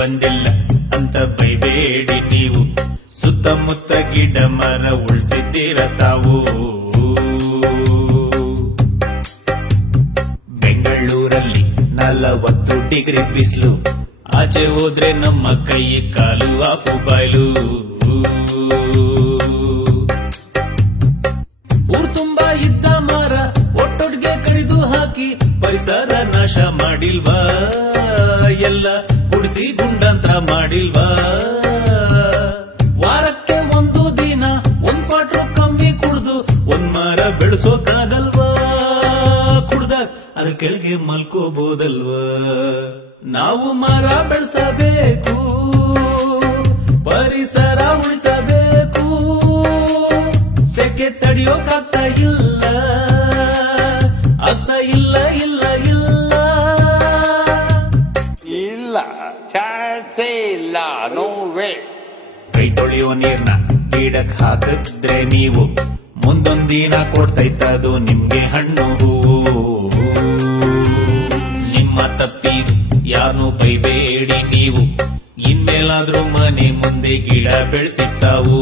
ಬಂದಿಲ್ಲ ಅಂತ ಬೈಬೇಡಿ ನೀವು. ಸುತ್ತಮುತ್ತ ಗಿಡ ಮರ ಉಳಿಸಿದ್ದೀರ ತಾವು. ಬೆಂಗಳೂರಲ್ಲಿ 40 ಡಿಗ್ರಿ ಬಿಸಿಲು, ಆಚೆ ಹೋದ್ರೆ ನಮ್ಮ ಕೈ ಕಾಲು ಆಫು ಬಾಯ್ಲು. ಊರ್ ತುಂಬಾ ಇದ್ದ ಮರ ಒಟ್ಟೊಟ್ಟಿಗೆ ಕಡಿದು ಹಾಕಿ ಪರಿಸರ ನಾಶ ಮಾಡಿಲ್ವಾ? ಎಲ್ಲ ಗುಡಿಸಿ ಗುಂಡಾಂತರ ಮಾಡಿಲ್ವಾ? ವಾರಕ್ಕೆ 1 ದಿನ 1 ಕ್ವಾರ್ಟರ್ ಕಮ್ಮಿ ಕುಡ್ದು 1 ಮರ ಬೆಳೆಸೋಕಾಗಲ್ವಾ? ಕುಡ್ದಾಗ ಅದ್ರ ಕೆಳಗೆ ಮಲ್ಕೋಬಹುದಲ್ವಾ? ನಾವು ಮರ ಬೆಳೆಸಬೇಕು, ಪರಿಸರ ಉಳಿಸಬೇಕು. ಸೆಕೆ ತಡೆಯೋಕಾಗ್ತಾ ಇಲ್ಲ, ಆಗ್ತಾ ಇಲ್ಲ ಇಲ್ಲ ಇಲ್ಲ ಇಲ್ಲ, ಚಾನ್ಸೇ ಇಲ್ಲ, ನೋ ವೇ. ಕೈ ತೊಳೆಯೋ ನೀರ್ನ ಗಿಡಕ್ ಹಾಕಿದ್ರೆ ನೀವು ಮುಂದೊಂದಿನ ಕೊಡ್ತೈತದು ನಿಮ್ಗೆ ಹಣ್ಣು ಹೂವು. ನಿಮ್ಮ ತಪ್ಪಿದು ಯಾರನ್ನೂ ಬೈಬೇಡಿ ನೀವು. ಇನ್ಮೇಲಾದ್ರೂ ಮನೆ ಮುಂದೆ ಗಿಡ ಬೆಳೆಸಿತ್ತಾವು.